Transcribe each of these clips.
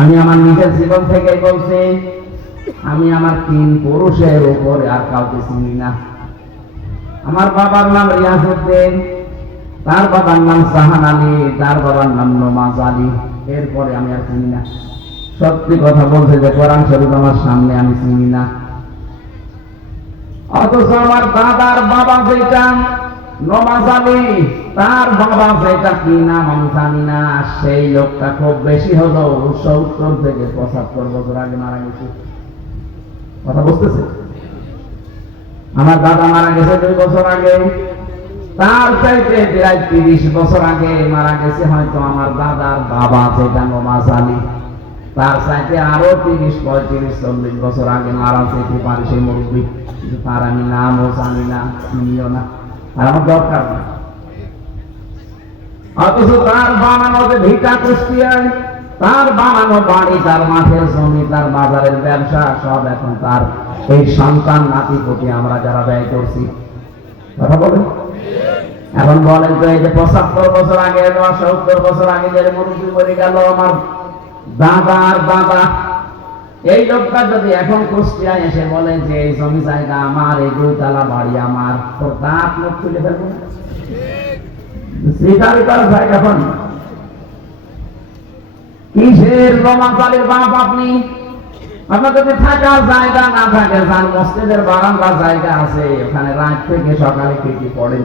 আমি আমার নিজের জীবন থেকে বলছি, আমি আমার 3 পুরুষের উপরে আর কাউকে চিনি না। আমার বাবার নাম রিয়াজউদ্দিন, তার বাবার নাম জাহান আলী, তার বাবার নাম নমাজ আলী, এরপরে আমি আর চিনি না। সত্যি কথা বলছে যে কোরআন শরীফ আমার সামনে আমি চিনি না। অথচ আমার দাদার বাবা যেটা নমাজ আলী, তার বাবা যেটা কি নাম আমি জানি না, সেই লোকটা খুব বেশি হলো 70 থেকে 75 বছর আগে মারা গেছে। কথা বুঝতেছে? আমার দাদা মারা গেছে 2 বছর আগে, তার চাইতে প্রায় 30 বছর আগে মারা গেছে হয়তো আমার দাদার বাবা যেটা নমাজ আলী, তার চাইতে আরো 30, 35, 40 বছর আগে মারা যেতে পারে সেই মুরব্বী, কিন্তু তার আমি নামও জানি না, চিনিও না, আর আমার দরকার না। অথচ তার বানানো যে ভিটা কুষ্টিয়ায়, তার বানানো বাড়ি, তার মাঠের জমি, তার বাজারের ব্যবসা সব এখন তার এই সন্তান নাতি প্রতি আমরা যারা ব্যয় করছি। কথা বলেন? এখন বলেন তো এই যে 75 বছর আগে 70 বছর আগে যে মুরব্বী মরে গেল আমার দাদার দাদা, এই লোকটা যদি এখন কুষ্টিয়ায় এসে বলে যে এই জমি জায়গা আমার, এই 2 তলা বাড়ি আমার, তোর দাঁত মুখ তুলে ফেলবো না? স্বীকার করার জায়গা পান? কিসের নমাজ আলীর বাপ আপনি? আপনার যদি থাকার জায়গা না থাকে, যার মসজিদের বারান্দার জায়গা আছে, ওখানে রাত থেকে সকালে কি পড়েন,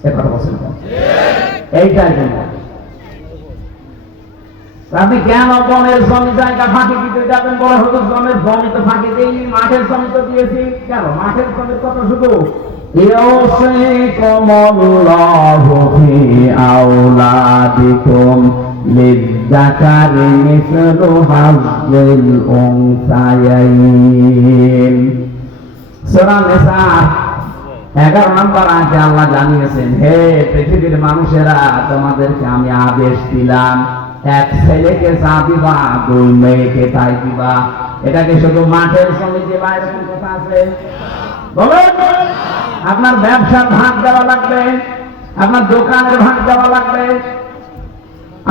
সে কথা বলছেন এইটাই আপনি কেন বনের জমি জায়গা ফাঁকি দিতে যাবেন? বড় হতো জমের জমি তো ফাঁকি দিইনি, মাঠের জমি তো দিয়েছি। কেন মাঠের জমির কথা শুধু আউলাদিকুম লিযাকারি মিসলু হাযযিল উনসায়াইন। সূরা নিসা 11 নম্বর আয়াতে আল্লাহ জানিয়েছেন, হে পৃথিবীর মানুষেরা, তোমাদেরকে আমি আদেশ দিলাম, 1 ছেলেকে যা দিবা, 2 মেয়েকে তাই দিবা। এটাকে শুধু মাঠের জমি দিবা এরকম কথা আছে? বলেন, আপনার ব্যবসার ভাগ দেওয়া লাগবে, আপনার দোকানের ভাগ দেওয়া লাগবে,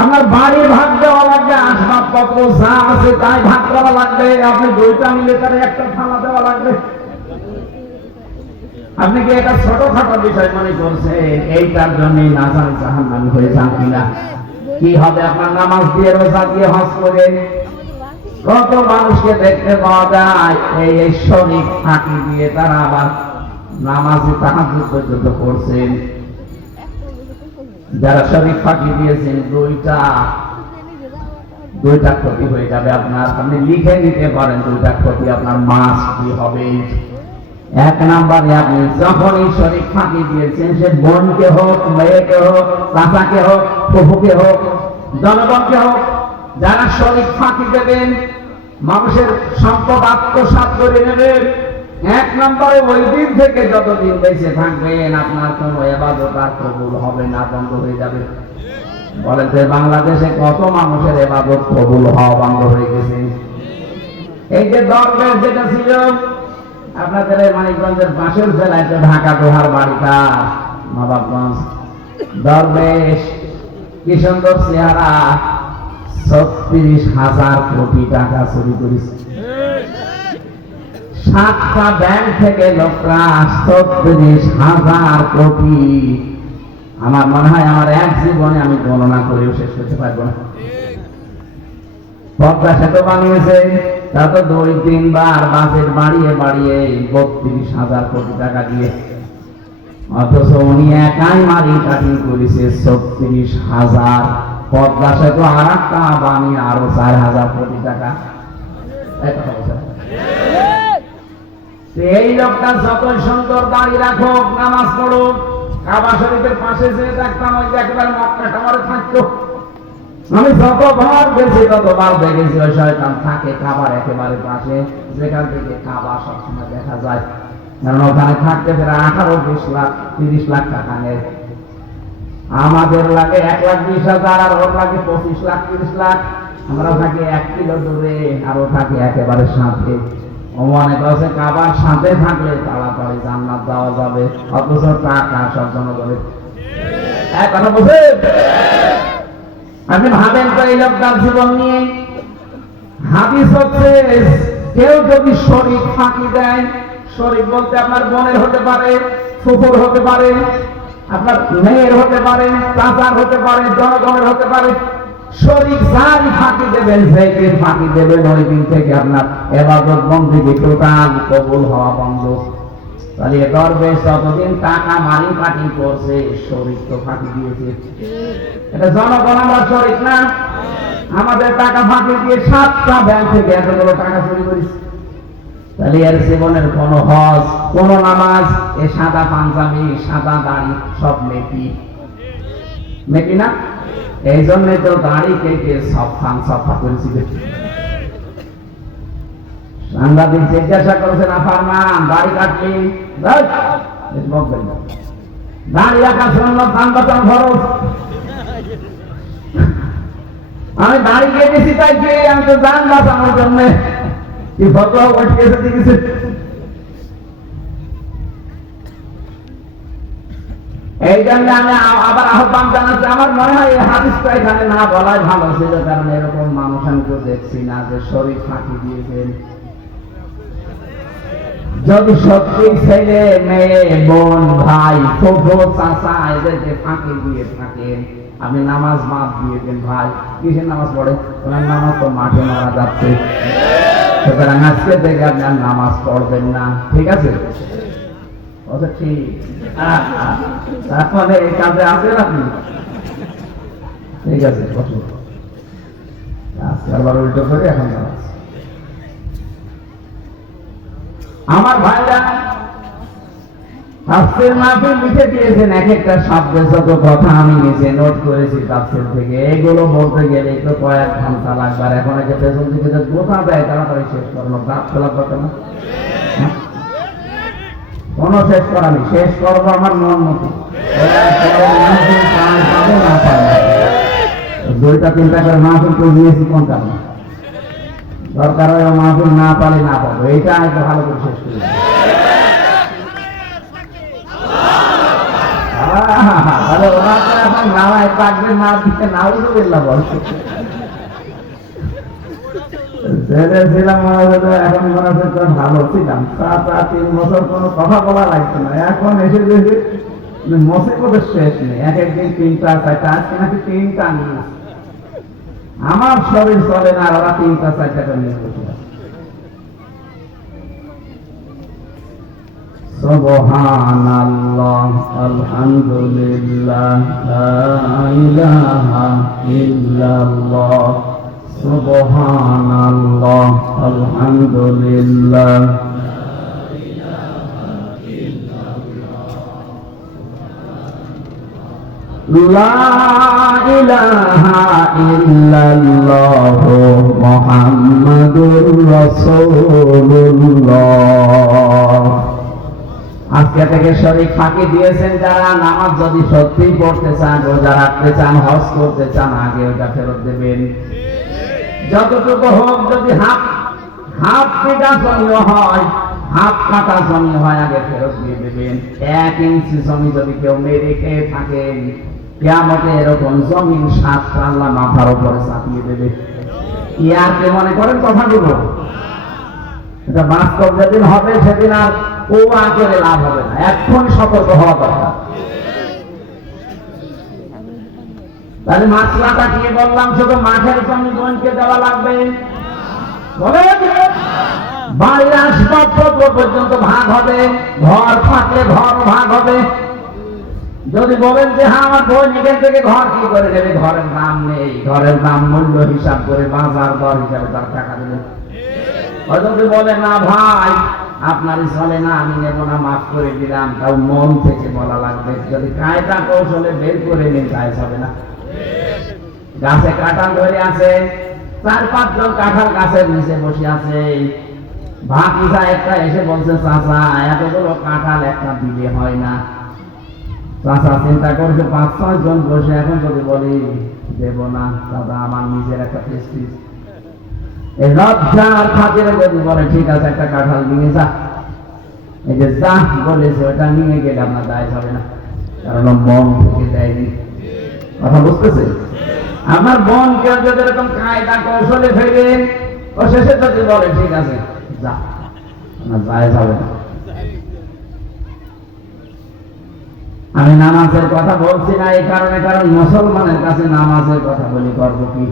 আপনার বাড়ির ভাগ দেওয়া লাগবে, আসবাবপত্র যা আছে তাই ভাগ করা লাগবে। আপনি 2টা মিলে তার একটা থালা দেওয়া লাগবে। আপনি কি এটা ছোটখাটো বিষয় মনে করছেন? এইটার জন্য না জানি জাহান্নামী হয়ে যান কিনা? কি হবে আপনার নামাজ দিয়ে, রোজা দিয়ে, হজ করে? কত মানুষকে দেখতে পাওয়া যায় এই শরীর ফাঁকি দিয়ে তারা আবার নামাজে তাহাজ্জুদ পর্যন্ত পড়ছেন। যারা শরীর ফাঁকি দিয়েছেন, 2টা ক্ষতি হয়ে যাবে আপনার। আপনি লিখে নিতে পারেন 2টা ক্ষতি আপনার মাস কি হবে। 1 নম্বরে আপনি যখনই শরীর ফাঁকি দিয়েছেন, সে বোনকে হোক, মেয়েকে হোক, চাচাকে হোক, ফুফুকে হোক, জনগণকে হোক, যারা শরীর ফাঁকি দেবেন, মানুষের সম্পদ আত্মসাৎ করে নেবেন, 1 নম্বরে ওই দিন থেকে যতদিন বেঁচে থাকবেন আপনার কোনো ইবাদত আর কবুল হবে না, বন্ধ হয়ে যাবে। বলেন যে বাংলাদেশে কত মানুষের ইবাদত কবুল হওয়া বন্ধ হয়ে গেছে। এই যে দরবেশ যেটা ছিল আপনাদের মানিকগঞ্জের পাশের জেলায়, তো ঢাকা দোহার বাড়িটা নবাবগঞ্জ, দরবেশ কি সুন্দর চেহারা, 36,000 কোটি টাকা চুরি করেছে। 7টা ব্যাংক থেকে লোকরা 36,000 কোটি। আমার মনে হয় আমার এক জীবনে আমি গণনা করেও শেষ করতে পারবো না। পদ্মা সেতু বানিয়েছে, তা তো 2-3 বার বাজেট বাড়িয়ে বাড়িয়ে 32,000 কোটি টাকা দিয়ে। অথচ উনি একাই মারি কাটিং করেছে 36,000। পদ্মা সেতু আর একটা বানিয়ে আরো 4,000 কোটি টাকা। এই লোকটা যত সুন্দর বাড়ি রাখুক, নামাজ পড়ুক, কাবা শরীফের পাশে যে দেখতাম, ওই যে একেবারে মক্কা টাওয়ারে থাকতো। আমি যতবার গেছি ততবার দেখেছি ওই শয়তান থাকে কাবার একেবারে পাশে, যেখান থেকে কাবা সবসময় দেখা যায়। কারণ ওখানে থাকতে প্রায় 18-20 লাখ 30 লাখ টাকা নেয়। আমাদের লাগে 1,20,000 আর ওর লাগে 25 লাখ 30 লাখ। আমরা থাকি 1 কিলো দূরে, আর ও থাকে একেবারে সাথে। ও মনে করছে কাবার সাথে থাকলে তাড়াতাড়ি জান্নাত যাওয়া যাবে, অথচ টাকা সব জনগণের। কথা বলছেন? আপনি ভাবেন তো এই লোকটার জীবন নিয়ে হাদিস হচ্ছে কেউ যদি শরীক ফাঁকি দেয়, শরীক বলতে আপনার বোনের হতে পারে, ফুফুর হতে পারে, আপনার মেয়ের হতে পারে, চাচার হতে পারে, জনগণের হতে পারে, শরীক যারই ফাঁকি দেবেন, যেদিন ফাঁকি দেবেন ওই দিন থেকে আপনার ইবাদত বন্দেগী টোটাল কবুল হওয়া বন্ধ। তাহলে দরবেশ যতদিন টাকা মারি কাটি করছে, শরীক তো ফাঁকি দিয়েছে। এটা জনগণ, আমরা শরীক না? আমাদের টাকা ফাঁকি দিয়ে 7টা ব্যাংক থেকে এতগুলো টাকা চুরি করেছে। তাহলে এর জীবনের কোন হজ, কোন নামাজ, এ সাদা পাঞ্জাবি, সাদা দাড়ি সব মেকি মেকি না? এই জন্য তো দাড়ি কেটে সফা করেছিল। সাংবাদিক জিজ্ঞাসা করেছেন, আফারমান দাড়ি কাটলি? দাড়ি রাখার জন্য ধান বাঁচান খরচ। আমি দাড়ি কেটেছি তাই যে আমি তো জান বাঁচানোর জন্য কি ফটো উঠিয়েছে দেখেছি। এই জন্য আমি আবার আহ্বান জানাচ্ছি, আমার মনে হয় এই হাদিসটা এখানে না বলাই ভালো ছিল, কারণ এরকম মানুষ আমি তো দেখছি না যে শরীর ফাঁকি দিয়েছেন। যদি সত্যি ছেলে মেয়ে বোন ভাই ফুফু চাচা এদেরকে ফাঁকি দিয়ে থাকেন, আপনি নামাজ বাদ দিয়ে দেন। ভাই কিসের নামাজ পড়ে? নামাজ তো মাঠে মারা যাচ্ছে, সুতরাং আজকে থেকে আপনি আর নামাজ পড়বেন না, ঠিক আছে? ঠিক। তারপরে এই কাজে আসেন আপনি, ঠিক আছে? আজকে আবার উল্টো করে এখন নামাজ। আমার ভাইরা তাফসীর মাহফিল লিখে দিয়েছেন, এক একটা শব্দের যত কথা আমি নিজে নোট করেছি তাফসীর থেকে। এগুলো বলতে গেলে তো কয়েক ঘন্টা লাগবে। আর এখন যে পেছন থেকে যে গোথা দেয় তাড়াতাড়ি শেষ করলো, দাঁত ফেলা করতে না, কোনো শেষ করা নেই। শেষ করবো আমার মন মতো, 2টা-3টা করে মাহফিল করে দিয়েছি, কোনটা দরকার হয় মাহফিল না পারে না পাবো, এইটা একটু ভালো করে শেষ করি। তাহলে ওরা তো এখন নামায় পাকবে না দিতে নাও বেল্লা বল ছিলাম, এখন মনে হচ্ছে ভালো ছিলাম। 3 বছর কোনো কথা বলা লাগছে না, এখন এসে দেখে মুসিবতের শেষ নেই। এক একদিন 3টা-4টা, আজকে নাকি 3টা নিয়ে আমার শরীর চলে না, আর ওরা 3টা-4টা নিয়ে বসে আছে। সুবহানাল্লাহ, আলহামদুলিল্লাহ, লা ইলাহা ইল্লাল্লাহ, সুবহানাল্লাহ, আলহামদুলিল্লাহ, লা ইলাহা ইল্লাল্লাহ, মুহাম্মাদুর রাসূলুল্লাহ। আজকে থেকে শরীক ফাঁকি দিয়েছেন যারা, নামাজ যদি সত্যি পড়তে চান, রোজা রাখতে চান, হজ করতে চান, আগে ওটা ফেরত দেবেন। যতটুকু হোক, যদি হাফ বিঘা জমি হয়, হাফ কাটা জমি হয়, আগে ফেরত দিয়ে দেবেন। 1 ইঞ্চি জমি যদি কেউ মেরে খেয়ে থাকেন, কিয়ামতে এরকম জমিন 7টা আল্লাহ মাথার উপরে চাপিয়ে দেবে। কি আর কে মনে করেন কথাগুলো? এটা বাস্তব যেদিন হবে সেদিন আর ও আগে লাভ হবে না, এখন সতর্ক হওয়া দরকার। তাহলে মাসলাটা কি বললাম? শুধু মাঠের জমি বোনকে দেওয়া লাগবে, বাড়ির আসবাবপত্র পর্যন্ত ভাগ হবে, ঘর থাকলে ঘর ভাগ হবে। যদি বলেন যে হ্যাঁ আমার বোন এখান থেকে ঘর কি করে দেবে, ঘরের দাম নেই, ঘরের দাম মূল্য হিসাব করে বাজার দর হিসাবে তার টাকা দেবে। যদি বলে না ভাই আপনারই চলে না, আমি নেব না, মাফ করে দিলাম, তাও মন থেকে বলা লাগবে। যদি কায়দা কৌশলে বের করে নিন, কাজ হবে না। গাছে কাঁঠাল ধরে আছে, 4-5 জন কাঁঠাল গাছের নিচে বসে আছে, ভাতিজা একটা এসে বলছে চাচা এতগুলো কাঁঠাল একটা দিলে হয় না। চাচা চিন্তা করছে 5-6 জন বসে, এখন যদি বলি দেব না, দাদা আমার নিজের একটা প্রেস্টিজ, এই লজ্জার খাতিরে যদি বলে ঠিক আছে একটা কাঁঠাল নিয়ে যা, এই যে যা বলেছে ওটা নিয়ে গেলে আপনার দায় হবে না, কারণ মন থেকে দেয়নি। কথা বুঝতেছে? আমার বোন কেউ যদি এরকম কায়দা কৌশলে ফেলে ও শেষে যদি বলে ঠিক আছে যা, না যায় যাবে না। আমি নামাজের কথা বলছি না এই কারণে, কারণ মুসলমানের কাছে নামাজের কথা বলি গর্ব কি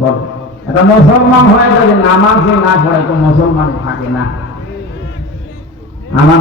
বল। একটা মুসলমান হয়ে যদি নামাজই না পড়ে তো মুসলমান থাকে না। আমার